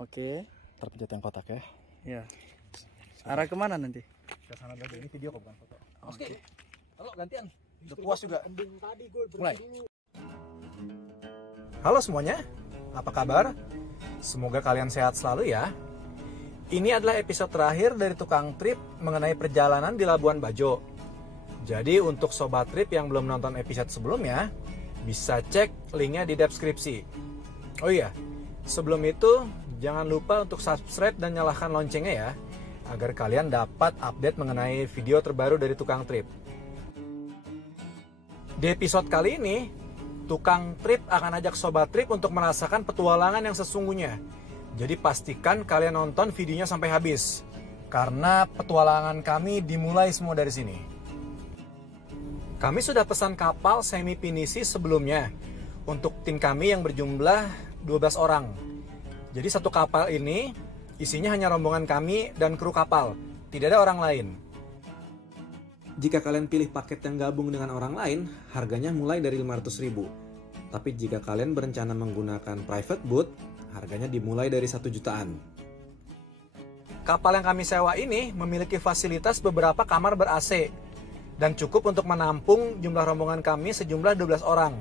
Oke. Terpencet yang kotak ya. Ya. Arah kemana nanti? Ke sana dulu. Ini video kok bukan foto. Oke. Halo gantian. Udah puas juga. Mulai. Halo semuanya. Apa kabar? Semoga kalian sehat selalu ya. Ini adalah episode terakhir dari Tukang Trip mengenai perjalanan di Labuan Bajo. Jadi untuk sobat trip yang belum nonton episode sebelumnya, bisa cek linknya di deskripsi. Oh iya, sebelum itu jangan lupa untuk subscribe dan nyalakan loncengnya ya, agar kalian dapat update mengenai video terbaru dari Tukang Trip. Di episode kali ini, Tukang Trip akan ajak sobat trip untuk merasakan petualangan yang sesungguhnya. Jadi pastikan kalian nonton videonya sampai habis, karena petualangan kami dimulai semua dari sini. Kami sudah pesan kapal semi pinisi sebelumnya untuk tim kami yang berjumlah 12 orang. Jadi satu kapal ini isinya hanya rombongan kami dan kru kapal, tidak ada orang lain. Jika kalian pilih paket yang gabung dengan orang lain, harganya mulai dari 500.000. Tapi jika kalian berencana menggunakan private boat, harganya dimulai dari 1 jutaan. Kapal yang kami sewa ini memiliki fasilitas beberapa kamar ber-AC dan cukup untuk menampung jumlah rombongan kami sejumlah 12 orang.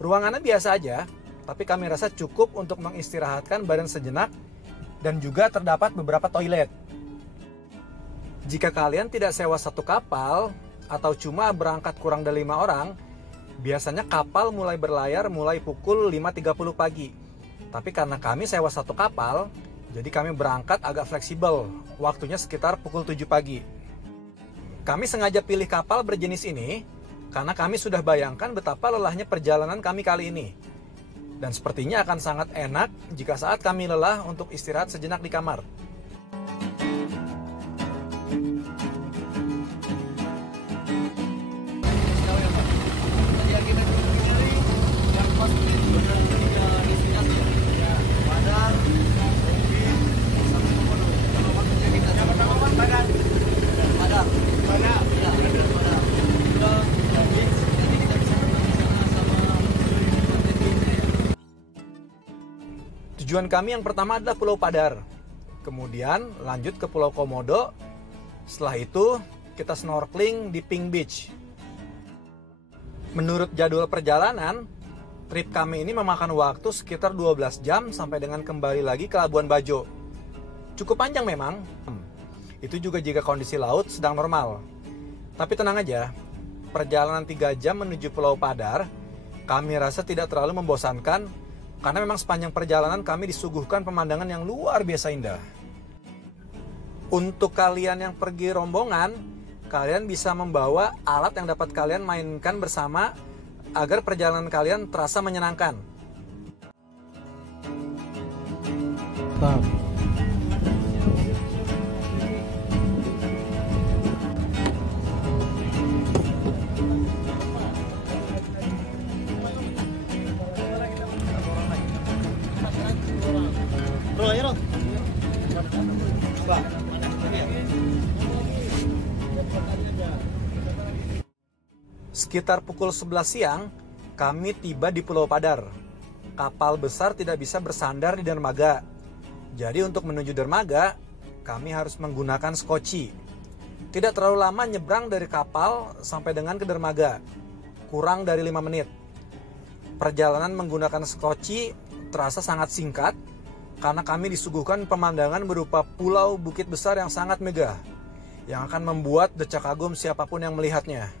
Ruangannya biasa aja, tapi kami rasa cukup untuk mengistirahatkan badan sejenak dan juga terdapat beberapa toilet. Jika kalian tidak sewa satu kapal atau cuma berangkat kurang dari 5 orang, biasanya kapal mulai berlayar mulai pukul 5.30 pagi. Tapi karena kami sewa satu kapal, jadi kami berangkat agak fleksibel, waktunya sekitar pukul 7 pagi. Kami sengaja pilih kapal berjenis ini karena kami sudah bayangkan betapa lelahnya perjalanan kami kali ini. Dan sepertinya akan sangat enak jika saat kami lelah untuk istirahat sejenak di kamar. Tujuan kami yang pertama adalah Pulau Padar. Kemudian lanjut ke Pulau Komodo. Setelah itu kita snorkeling di Pink Beach. Menurut jadwal perjalanan, trip kami ini memakan waktu sekitar 12 jam sampai dengan kembali lagi ke Labuan Bajo. Cukup panjang memang. Itu juga jika kondisi laut sedang normal. Tapi tenang aja, perjalanan 3 jam menuju Pulau Padar, kami rasa tidak terlalu membosankan karena memang sepanjang perjalanan kami disuguhkan pemandangan yang luar biasa indah. Untuk kalian yang pergi rombongan, kalian bisa membawa alat yang dapat kalian mainkan bersama agar perjalanan kalian terasa menyenangkan. Sekitar pukul 11 siang, kami tiba di Pulau Padar. Kapal besar tidak bisa bersandar di dermaga. Jadi untuk menuju dermaga, kami harus menggunakan skoci. Tidak terlalu lama nyebrang dari kapal sampai dengan ke dermaga. Kurang dari 5 menit. Perjalanan menggunakan skoci terasa sangat singkat karena kami disuguhkan pemandangan berupa pulau bukit besar yang sangat megah, yang akan membuat decak kagum siapapun yang melihatnya.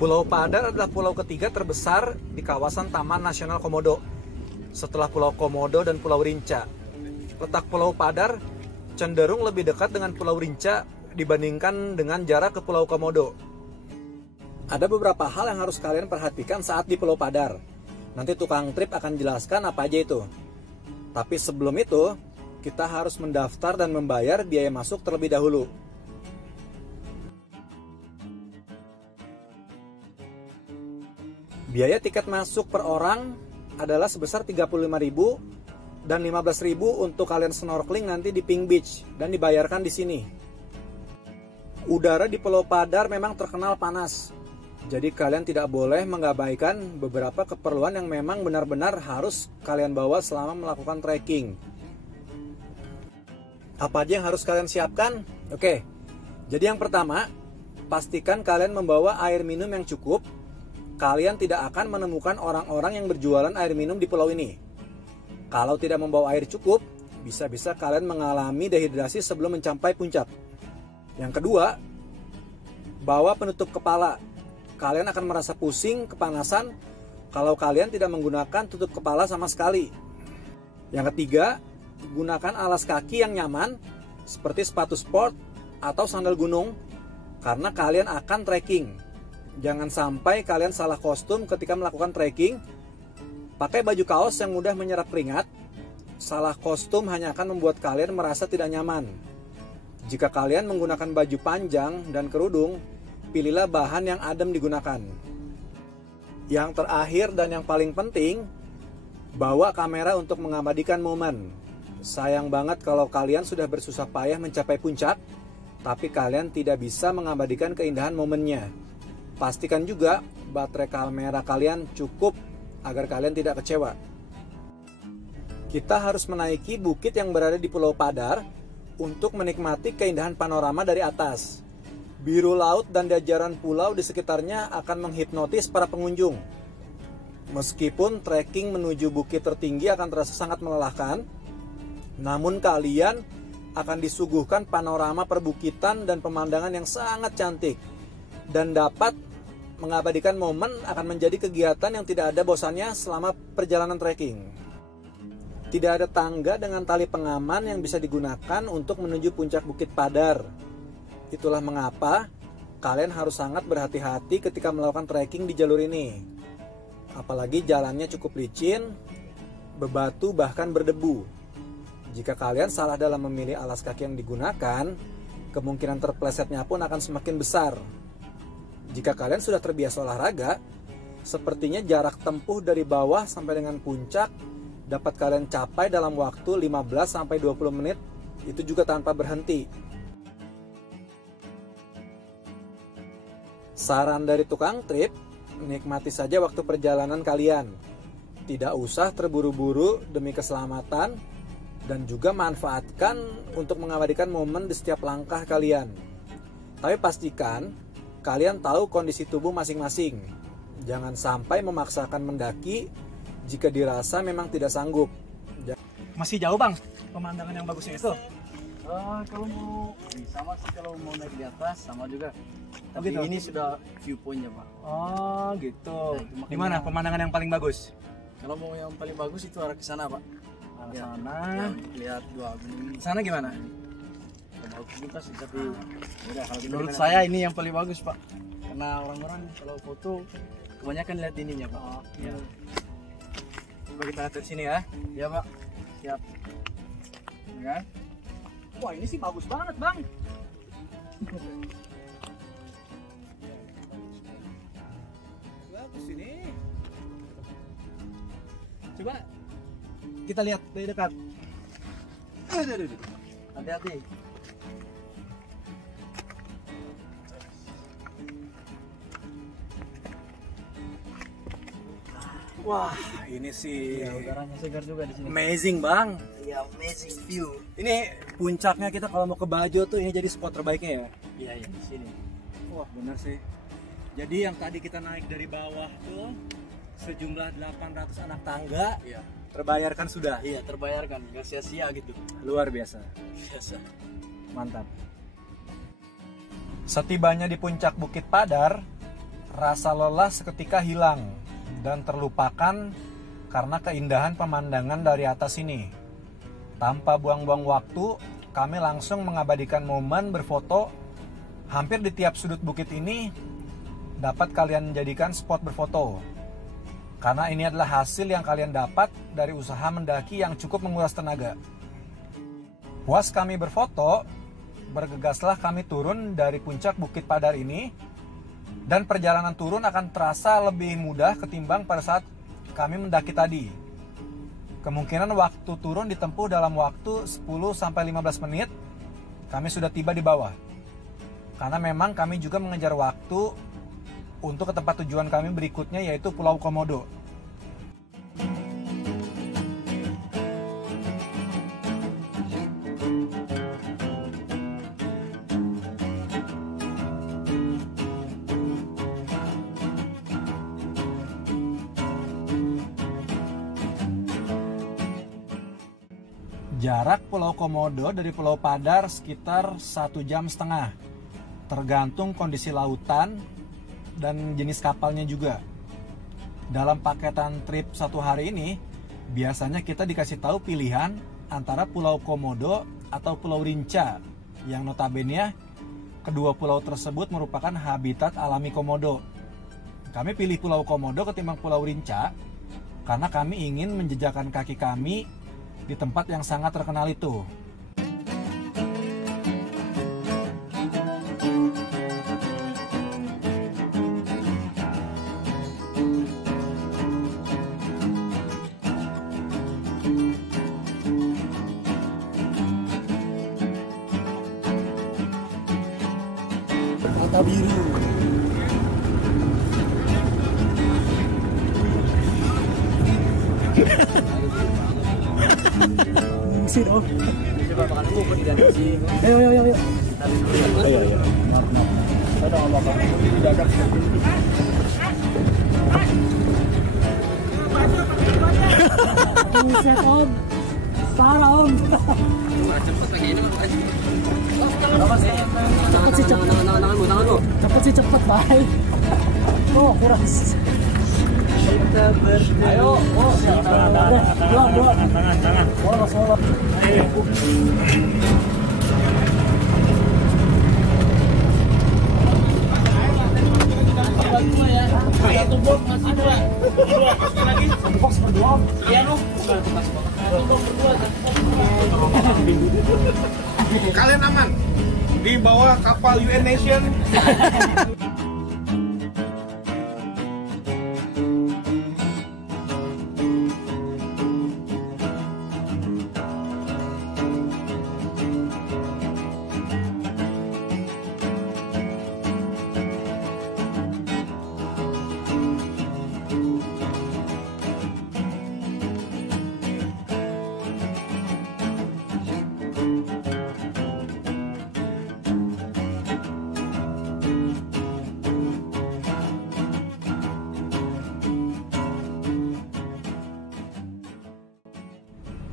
Pulau Padar adalah pulau ketiga terbesar di kawasan Taman Nasional Komodo, setelah Pulau Komodo dan Pulau Rinca. Letak Pulau Padar cenderung lebih dekat dengan Pulau Rinca dibandingkan dengan jarak ke Pulau Komodo. Ada beberapa hal yang harus kalian perhatikan saat di Pulau Padar. Nanti tukang trip akan jelaskan apa aja itu. Tapi sebelum itu, kita harus mendaftar dan membayar biaya masuk terlebih dahulu. Biaya tiket masuk per orang adalah sebesar 35.000 dan 15.000 untuk kalian snorkeling nanti di Pink Beach dan dibayarkan di sini. Udara di Pulau Padar memang terkenal panas. Jadi kalian tidak boleh mengabaikan beberapa keperluan yang memang benar-benar harus kalian bawa selama melakukan trekking. Apa aja yang harus kalian siapkan? Oke. Jadi yang pertama, pastikan kalian membawa air minum yang cukup. Kalian tidak akan menemukan orang-orang yang berjualan air minum di pulau ini. Kalau tidak membawa air cukup, bisa-bisa kalian mengalami dehidrasi sebelum mencapai puncak. Yang kedua, bawa penutup kepala. Kalian akan merasa pusing, kepanasan kalau kalian tidak menggunakan tutup kepala sama sekali. Yang ketiga, gunakan alas kaki yang nyaman seperti sepatu sport atau sandal gunung karena kalian akan trekking. Jangan sampai kalian salah kostum ketika melakukan trekking. Pakai baju kaos yang mudah menyerap keringat. Salah kostum hanya akan membuat kalian merasa tidak nyaman. Jika kalian menggunakan baju panjang dan kerudung, pilihlah bahan yang adem digunakan. Yang terakhir dan yang paling penting, bawa kamera untuk mengabadikan momen. Sayang banget kalau kalian sudah bersusah payah mencapai puncak, tapi kalian tidak bisa mengabadikan keindahan momennya. Pastikan juga baterai kamera kalian cukup agar kalian tidak kecewa. Kita harus menaiki bukit yang berada di Pulau Padar untuk menikmati keindahan panorama dari atas. Biru laut dan jajaran pulau di sekitarnya akan menghipnotis para pengunjung. Meskipun trekking menuju bukit tertinggi akan terasa sangat melelahkan, namun kalian akan disuguhkan panorama perbukitan dan pemandangan yang sangat cantik. Dan dapat mengabadikan momen akan menjadi kegiatan yang tidak ada bosannya selama perjalanan trekking. Tidak ada tangga dengan tali pengaman yang bisa digunakan untuk menuju puncak Bukit Padar. Itulah mengapa kalian harus sangat berhati-hati ketika melakukan trekking di jalur ini. Apalagi jalannya cukup licin, bebatu bahkan berdebu. Jika kalian salah dalam memilih alas kaki yang digunakan, kemungkinan terplesetnya pun akan semakin besar. Jika kalian sudah terbiasa olahraga, sepertinya jarak tempuh dari bawah sampai dengan puncak dapat kalian capai dalam waktu 15-20 menit, itu juga tanpa berhenti. Saran dari tukang trip, nikmati saja waktu perjalanan kalian. Tidak usah terburu-buru demi keselamatan, dan juga manfaatkan untuk mengabadikan momen di setiap langkah kalian. Tapi pastikan kalian tahu kondisi tubuh masing-masing. Jangan sampai memaksakan mendaki jika dirasa memang tidak sanggup. Masih jauh bang, pemandangan yang bagusnya itu? Kalau mau sama sih, kalau mau naik di atas sama juga. Tapi gitu? ini sudah viewpointnya pak. Oh gitu. Nah, Di mana pemandangan yang paling bagus? Kalau mau yang paling bagus itu arah ke sana pak. Arah Ya, sana. yang lihat dua gunung. Sana gimana? Bagus juga sih, tapi Udah, kalau gitu menurut gimana? saya ini yang paling bagus pak. Karena orang-orang kalau foto kebanyakan lihat ininya pak. Ya. Coba kita lihat dari sini ya. Ya pak. Siap. Ya kan? Wah ini sih bagus banget bang. Bagus ini. Coba kita lihat dari dekat. Aduh. Hati-hati. Wah ini sih Ya, udaranya segar juga di sini. amazing bang. Ya, amazing view. Ini puncaknya kita kalau mau ke Bajo tuh ini jadi spot terbaiknya ya. Iya di sini. Wah bener sih. Jadi yang tadi kita naik dari bawah tuh sejumlah 800 anak tangga Iya. terbayarkan sudah. Iya, terbayarkan, nggak sia-sia gitu. Luar biasa. Biasa. Mantap. Setibanya di puncak Bukit Padar, rasa lelah seketika hilang dan terlupakan karena keindahan pemandangan dari atas ini. Tanpa buang-buang waktu, kami langsung mengabadikan momen berfoto. Hampir di tiap sudut bukit ini dapat kalian jadikan spot berfoto. Karena ini adalah hasil yang kalian dapat dari usaha mendaki yang cukup menguras tenaga. Puas kami berfoto, bergegaslah kami turun dari puncak Bukit Padar ini. Dan perjalanan turun akan terasa lebih mudah ketimbang pada saat kami mendaki tadi. Kemungkinan waktu turun ditempuh dalam waktu 10-15 menit. Kami sudah tiba di bawah. Karena memang kami juga mengejar waktu untuk ke tempat tujuan kami berikutnya, yaitu Pulau Komodo. Jarak Pulau Komodo dari Pulau Padar sekitar 1,5 jam, tergantung kondisi lautan dan jenis kapalnya juga. Dalam paketan trip 1 hari ini, biasanya kita dikasih tahu pilihan antara Pulau Komodo atau Pulau Rinca, yang notabene kedua pulau tersebut merupakan habitat alami komodo. Kami pilih Pulau Komodo ketimbang Pulau Rinca karena kami ingin menjejakkan kaki kami di tempat yang sangat terkenal itu. Mata biru. Sih dong. Coba makan dulu di dalam sini. Ayo. Ayo. Maaf. Ada apa-apa. Tidak ada seperti ini. Buset om. Parah om. Cepet lagi ini mah. Cepet sih cepet. Tangan lu. Cepet sih cepet baik. Oh kuras. Kita ayo, dua. Tangan. Bolos. Ayo. Dua ya. Satu box masih dua. Lagi. Satu box berdua. Iya no. Satu box berdua. Kalian aman di bawah kapal UN Nation.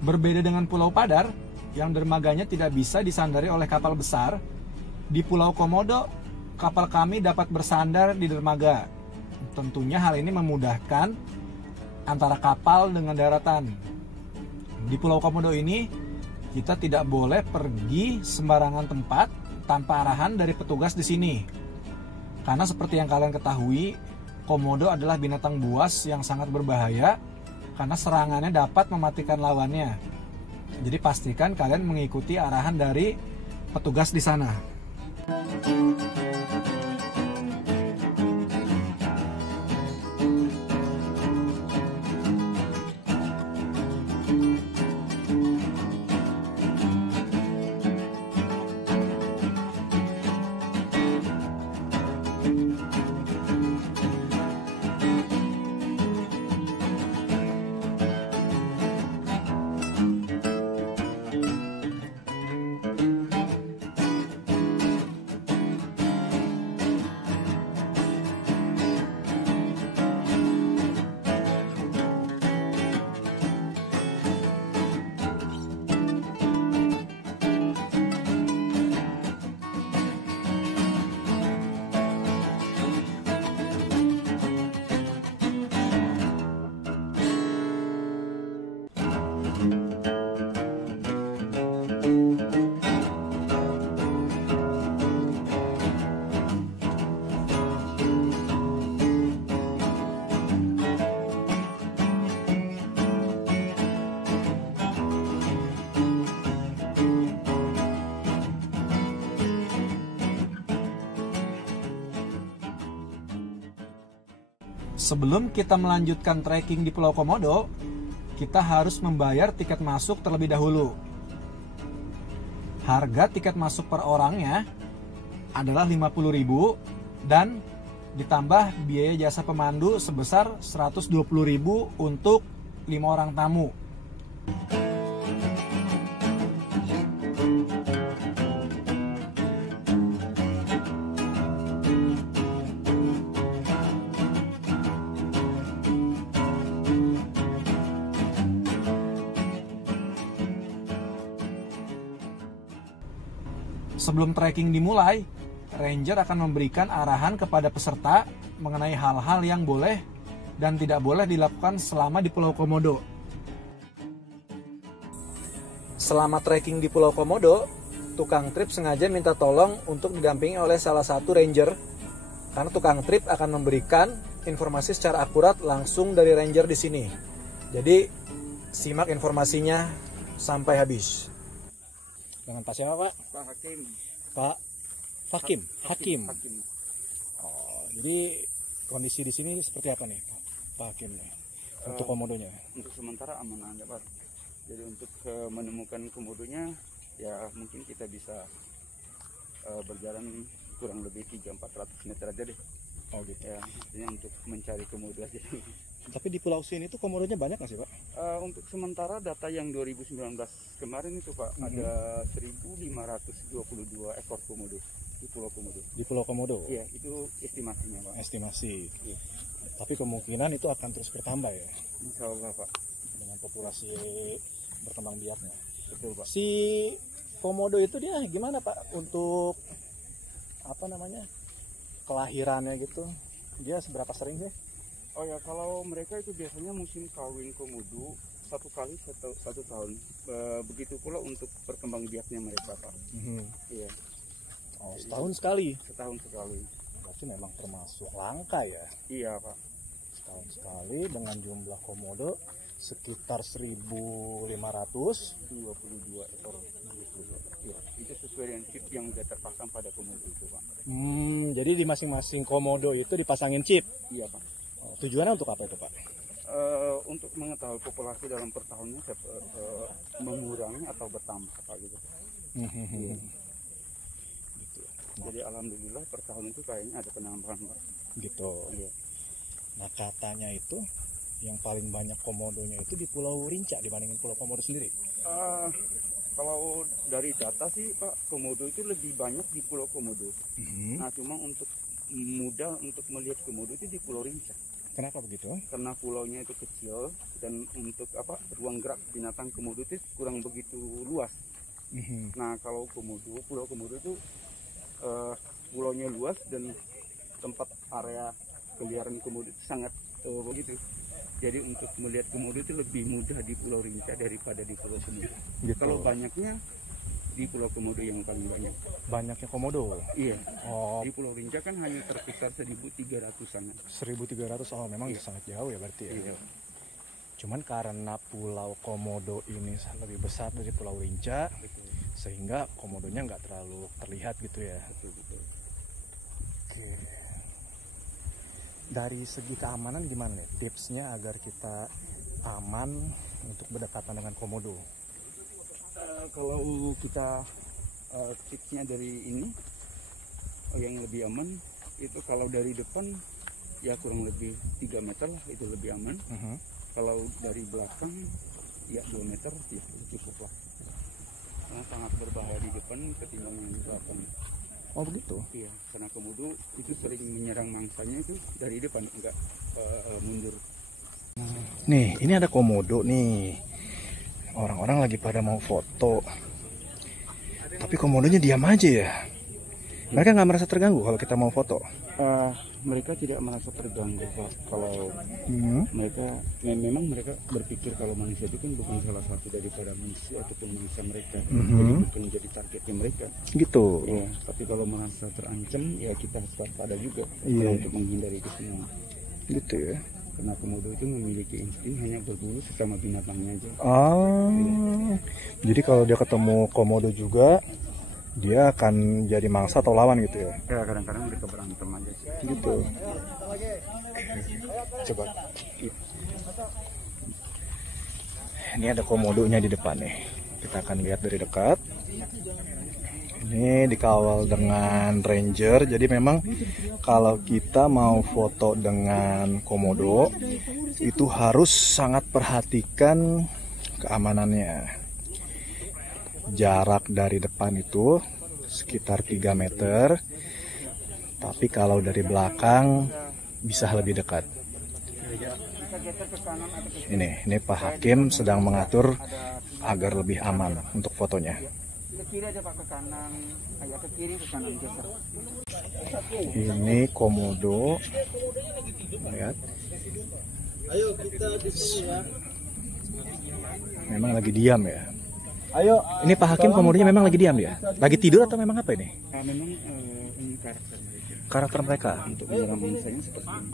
Berbeda dengan Pulau Padar, yang dermaganya tidak bisa disandari oleh kapal besar, di Pulau Komodo, kapal kami dapat bersandar di dermaga. Tentunya hal ini memudahkan antara kapal dengan daratan. Di Pulau Komodo ini, kita tidak boleh pergi sembarangan tempat tanpa arahan dari petugas di sini. Karena seperti yang kalian ketahui, Komodo adalah binatang buas yang sangat berbahaya karena serangannya dapat mematikan lawannya. Jadi pastikan kalian mengikuti arahan dari petugas di sana. Sebelum kita melanjutkan trekking di Pulau Komodo, kita harus membayar tiket masuk terlebih dahulu. Harga tiket masuk per orangnya adalah 50.000 dan ditambah biaya jasa pemandu sebesar 120.000 untuk 5 orang tamu. Sebelum trekking dimulai, Ranger akan memberikan arahan kepada peserta mengenai hal-hal yang boleh dan tidak boleh dilakukan selama di Pulau Komodo. Selama trekking di Pulau Komodo, tukang trip sengaja minta tolong untuk didampingi oleh salah satu ranger, karena tukang trip akan memberikan informasi secara akurat langsung dari ranger di sini. Jadi, simak informasinya sampai habis. Dengan Pak siapa, Pak? Pak Hakim. Pak Hakim. Hakim. Hakim. Oh, jadi kondisi di sini seperti apa nih, Pak Hakim nih? Untuk komodonya? Untuk sementara aman aja, Pak. Jadi untuk menemukan komodonya, ya mungkin kita bisa berjalan kurang lebih 300-400 meter aja deh. Oh gitu. Ya, artinya untuk mencari komodo aja. Tapi di Pulau Sin itu komodonya banyak nggak sih, Pak? Untuk sementara data yang 2019 kemarin itu, Pak, ada 1.522 ekor komodo di Pulau Komodo. Di Pulau Komodo? Iya, itu estimasinya, Pak. Estimasi. Iya. Tapi kemungkinan itu akan terus bertambah ya? Insya Allah, Pak. Dengan populasi berkembang biaknya. Betul, Pak. Si komodo itu dia gimana, Pak? Untuk apa namanya? Kelahirannya gitu. Dia seberapa sering sih? Oh ya, kalau mereka itu biasanya musim kawin komodo satu kali satu tahun. Begitu pula untuk perkembang biaknya mereka, Pak. Iya. Oh, setahun sekali? Setahun sekali. Berarti memang termasuk langka ya? Iya, Pak. Setahun sekali dengan jumlah komodo sekitar 1.500. 22 ekor. Ya, itu sesuai dengan chip yang sudah terpasang pada komodo itu, Pak. Jadi di masing-masing komodo itu dipasangin chip? Iya, Pak. Oh, tujuannya untuk apa itu, Pak? Untuk mengetahui populasi dalam per tahunnya mengurangi atau bertambah, Pak, gitu. Iya. Gitu. Jadi alhamdulillah per tahun itu kayaknya ada penambahan, Pak. Gitu. Iya. Nah, katanya itu yang paling banyak komodonya itu di Pulau Rinca dibandingin Pulau Komodo sendiri. Kalau dari data sih, Pak, komodo itu lebih banyak di Pulau Komodo. Nah, cuma untuk mudah untuk melihat komodo itu di Pulau Rinca. Kenapa begitu? Karena pulaunya itu kecil dan untuk ruang gerak binatang komodo itu kurang begitu luas. Nah, kalau Pulau Komodo itu pulaunya luas dan tempat area peliharaan komodo itu sangat begitu. Jadi untuk melihat komodo itu lebih mudah di Pulau Rinca daripada di Pulau Komodo. Gitu. Kalau banyaknya di Pulau Komodo yang paling banyak. Banyaknya komodo? Iya. Oh. Di Pulau Rinca kan hanya tersebar 1.300-an. 1.300, oh memang Iya. sangat jauh ya berarti ya. Iya. Cuman karena Pulau Komodo ini lebih besar dari Pulau Rinca, Betul. sehingga komodonya nggak terlalu terlihat gitu ya. Betul. Oke. Dari segi keamanan gimana nih tipsnya agar kita aman untuk berdekatan dengan komodo? Kalau kita tipsnya dari ini yang lebih aman itu kalau dari depan ya kurang lebih 3 meter lah, itu lebih aman. Kalau dari belakang ya 2 meter ya cukup lah. Karena sangat berbahaya di depan ketimbang yang di belakang. Oh begitu? Iya, karena komodo itu sering menyerang mangsanya itu dari depan, enggak mundur. Nih, ini ada komodo nih. Orang-orang lagi pada mau foto. Tapi komodonya diam aja ya. Mereka nggak merasa terganggu kalau kita mau foto? Mereka tidak merasa terganggu, Pak. Kalau mereka memang mereka berpikir kalau manusia itu kan bukan salah satu daripada musuh ataupun mangsa mereka, jadi bukan jadi targetnya mereka. Gitu. Ya, tapi kalau merasa terancam ya kita harus waspada juga untuk menghindari itu semua. Gitu ya. Karena komodo itu memiliki insting hanya berburu sesama binatangnya aja. Jadi kalau dia ketemu komodo juga, dia akan jadi mangsa atau lawan gitu ya? Ya kadang-kadang mereka berantem aja sih. Gitu. Coba. Ini ada komodonya di depan nih. Kita akan lihat dari dekat. Ini dikawal dengan ranger. Jadi memang kalau kita mau foto dengan komodo itu harus sangat perhatikan keamanannya. Jarak dari depan itu sekitar 3 meter, tapi kalau dari belakang bisa lebih dekat. Ini Pak Hakim sedang mengatur agar lebih aman untuk fotonya. Ke kiri aja Pak, ke kanan, agak ke kiri, ke kanan geser. Ini komodo, lihat. Memang lagi diam ya. Ayo. Ini Pak Hakim komodonya memang lagi diam ya? Lagi tidur atau memang apa ini? Memang ini karakter mereka. Karakter mereka. Untuk menyerang mangsanya seperti ini.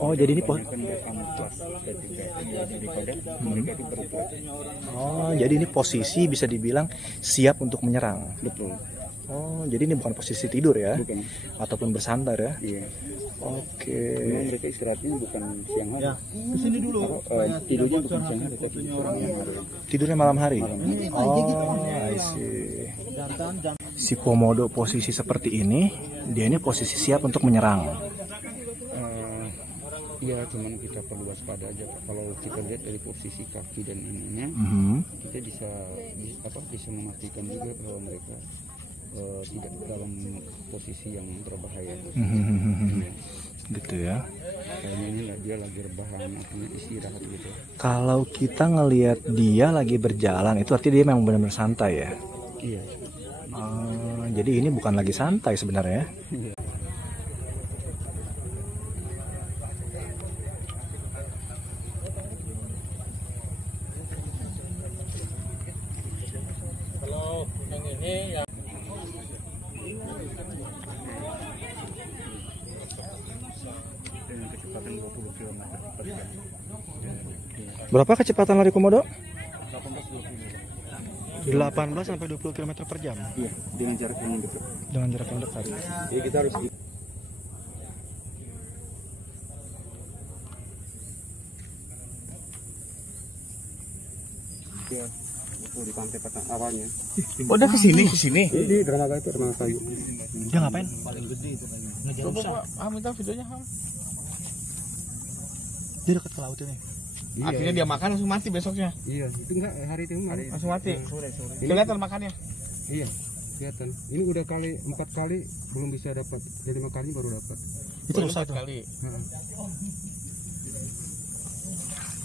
Oh, jadi ini Kan dia kamuflas ketika daripada mereka itu berkelas. Oh, jadi ini posisi bisa dibilang siap untuk menyerang. Betul. Oh, jadi ini bukan posisi tidur ya? Bukan. Ataupun bersandar ya? Iya. Oke. Memang mereka istirahatnya bukan siang hari. Kesini dulu. Tidurnya bukan siang hari, tapi siang hari. Tidurnya malam hari? Oh, I see. Si komodo posisi seperti ini, dia ini posisi siap untuk menyerang. Iya, cuman kita perlu waspada aja Pak. Kalau kita lihat dari posisi kaki dan ininya, kita bisa memastikan juga bahwa mereka tidak dalam posisi yang berbahaya. Gitu ya. Kayaknya ini dia lagi rebahan, artinya istirahat gitu. Kalau kita ngelihat dia lagi berjalan, itu artinya dia memang benar-benar santai ya. Iya. Jadi ini bukan lagi santai sebenarnya. Kalau yang ini ya. Dengan kecepatan 20 km per jam. Berapa kecepatan lari komodo? 18-20. 18 sampai 20 km per jam. Iya, dengan jarak yang dekat. Dengan jarak yang dekat. Jadi kita harus ya, itu di pantai awalnya. Oh, udah ke sini? Di dermaga itu dermaga kayu. Dia ngapain? Paling gede itu kan. Ngejar rusa. Minta videonya Ham. Dia dekat ke laut ini. Iya, Akhirnya dia makan langsung mati besoknya. Iya, itu enggak hari itu enggak. Langsung mati. Sore. Kelihatan makannya. Iya, kelihatan. Ini udah 4 kali belum bisa dapat. Jadi 5 kali baru dapat. Itu rusa tuh. Kali.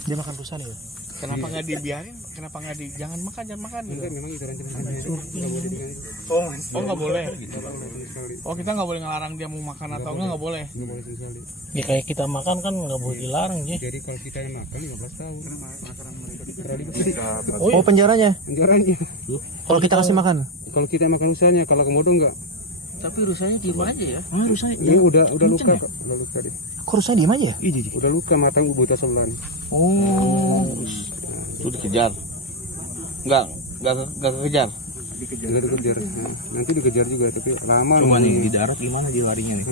Dia makan rusa nih ya. Kenapa nggak dibiarin? Kenapa nggak jangan makan gitu? Enggak, memang itu rancangan kita. Enggak boleh diganggu. Oh nggak boleh. Enggak boleh sekali. Oh kita nggak boleh ngelarang dia mau makan atau nggak boleh. Enggak boleh sekali. Ya kayak kita makan kan nggak boleh dilarang ya. Jadi kalau kita yang makan 15 tahun. Oh, penjaranya. Penjaranya. Kalau kita kasih makan. Kalau kita makan rusanya, kalau komodo enggak. Tapi rusanya diem aja ya. Ah, rusanya. Ini udah luka kok. Udah luka deh. Kok rusanya diem aja ya? Udah luka, matang buta sebelah. Oh. Itu dikejar. Nggak kekejar. Enggak dikejar. Nanti dikejar juga tapi lama. Coba nih di darat gimana dia larinya nih?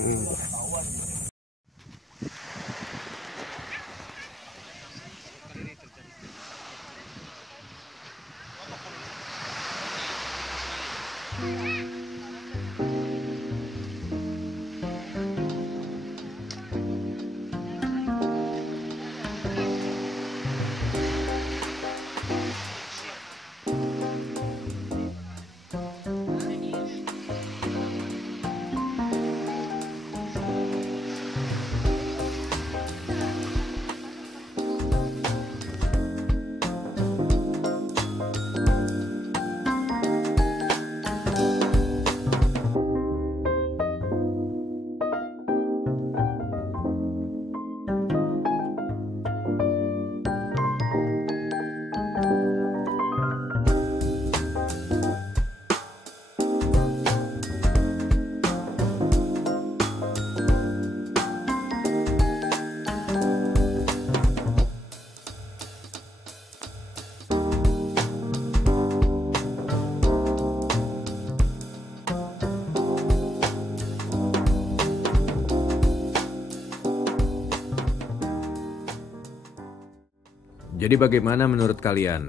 Jadi bagaimana menurut kalian?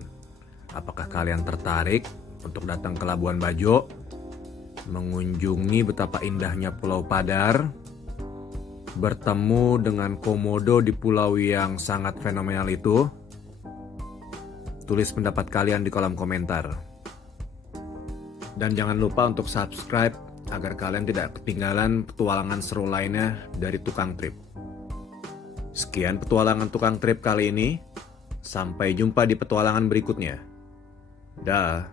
Apakah kalian tertarik untuk datang ke Labuan Bajo, mengunjungi betapa indahnya Pulau Padar, bertemu dengan komodo di pulau yang sangat fenomenal itu? Tulis pendapat kalian di kolom komentar. Dan jangan lupa untuk subscribe agar kalian tidak ketinggalan petualangan seru lainnya dari Tukang Trip. Sekian petualangan Tukang Trip kali ini. Sampai jumpa di petualangan berikutnya. Dah.